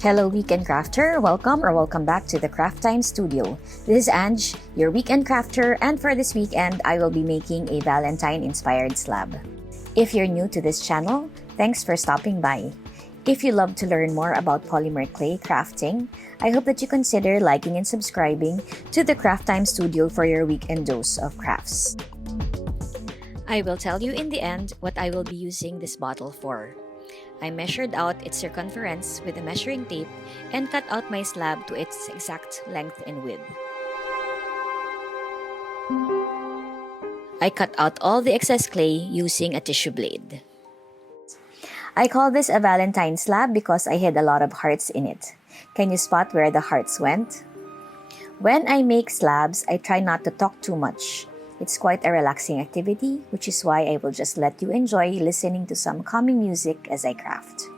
Hello, Weekend Crafter. Welcome back to the Craft Time Studio. This is Ange, your weekend crafter, and for this weekend, I will be making a Valentine-inspired slab. If you're new to this channel, thanks for stopping by. If you love to learn more about polymer clay crafting, I hope that you consider liking and subscribing to the Craft Time Studio for your weekend dose of crafts. I will tell you in the end what I will be using this bottle for. I measured out its circumference with a measuring tape and cut out my slab to its exact length and width. I cut out all the excess clay using a tissue blade. I call this a Valentine slab because I had a lot of hearts in it. Can you spot where the hearts went? When I make slabs, I try not to talk too much. It's quite a relaxing activity, which is why I will just let you enjoy listening to some calming music as I craft.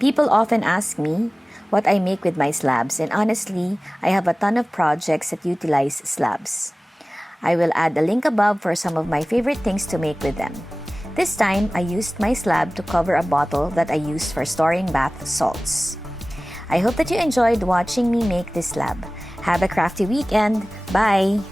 People often ask me what I make with my slabs, and honestly, I have a ton of projects that utilize slabs. I will add a link above for some of my favorite things to make with them. This time, I used my slab to cover a bottle that I used for storing bath salts. I hope that you enjoyed watching me make this slab. Have a crafty weekend. Bye!